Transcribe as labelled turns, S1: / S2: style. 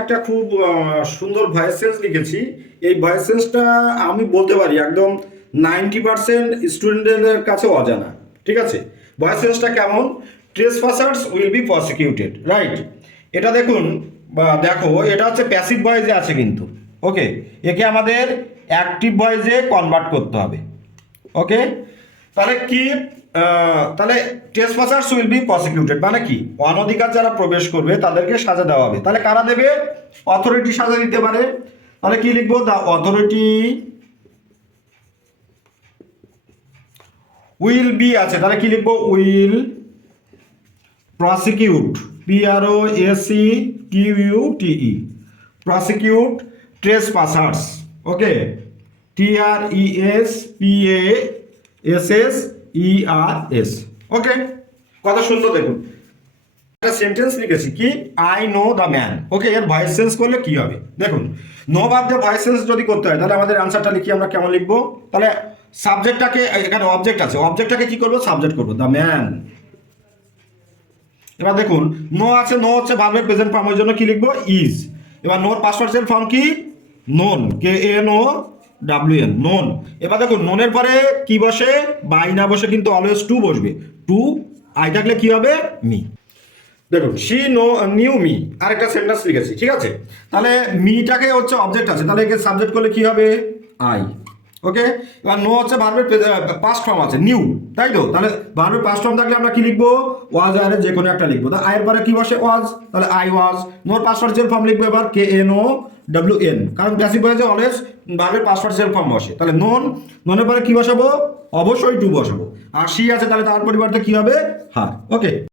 S1: একটা খুব সুন্দর ভয়েস সেন্স লিখেছি। এই ভয়েস সেন্সটা আমি বলতে পারি একদম নাইনটি পার্সেন্ট স্টুডেন্টদের কাছে অজানা, ঠিক আছে? ভয়েস সেন্সটা কেমন? Trespassers will be prosecuted right এটা দেখুন, বা দেখো, এটা হচ্ছে প্যাসিভ ভয়েসে আছে কিন্তু ওকে একে আমাদের অ্যাক্টিভ ভয়েসে কনভার্ট করতে হবে ওকে তাহলে কি তাহলে trespassers will be prosecuted মানে কি? অনধিকার যারা প্রবেশ করবে, তাদেরকে সাজা দেওয়া হবে। তাহলে কারা দেবে? অথরিটি সাজা দিতে পারে। তাহলে কি লিখব? দ্য অথরিটি উইল বি আছে। তাহলে কি লিখব? Will prosecute P R O S T E prosecute trespassers okay T R E S S, E R S. Okay কত সুন্দর দেখুন। একটা সেন্টেন্স লিখেছি কি? I know the man okay এর ভয়েস সেন্স করলে কি হবে? দেখুন নো বাদ দিয়ে ভয়েস সেন্স যদি করতে হয়, তাহলে আমাদের আনসারটা লিখি আমরা কেমন লিখব? তাহলে সাবজেক্টটাকে এখানে অবজেক্ট আছে। অবজেক্টটাকে কি করব? সাবজেক্ট করব। দ্য ম্যান এবার দেখুন নো আছে নো হচ্ছে ভার্বের প্রেজেন্ট ফর্ম ওই জন্য কি লিখব? ইজ এবার নোর পাস্ট পার্সেল ফর্ম কি? Known K N O W N known এবার দেখুন নোনের পরে কি বসে? বাই না বসে কিন্তু অলওয়েজ টু বসবে। টু আই থাকলে কি হবে? মি দেখুন শি নো নিউ মি আরেকটা সেন্টেন্স লিখেছি, ঠিক আছে? তাহলে মিটাকে হচ্ছে অবজেক্ট আছে। তাহলে একে সাবজেক্ট করলে কি হবে? আই ওকে এবার নো হচ্ছে ভার্বের পাস্ট ফর্ম আছে নিউ তাই তো? তাহলে ভার্বের পাস্ট ফর্ম থাকলে আমরা কি লিখব? ওয়াজ আর যে কোনো একটা লিখব। তা আয়ের পরে কি বসে? ওয়াজ তাহলে I was known past participle form লিখব এবার? K N O W N কারণ প্যাসিভ ভয়েসে অলওয়েজ ভার্বের পাসওয়ার্ড পার্সেল ফর্ম বসে। তাহলে নন ননের পরে কী বসাবো? অবশ্যই টু বসাবো। আর সি আছে, তাহলে তার পরিবর্তে কী হবে? হার ওকে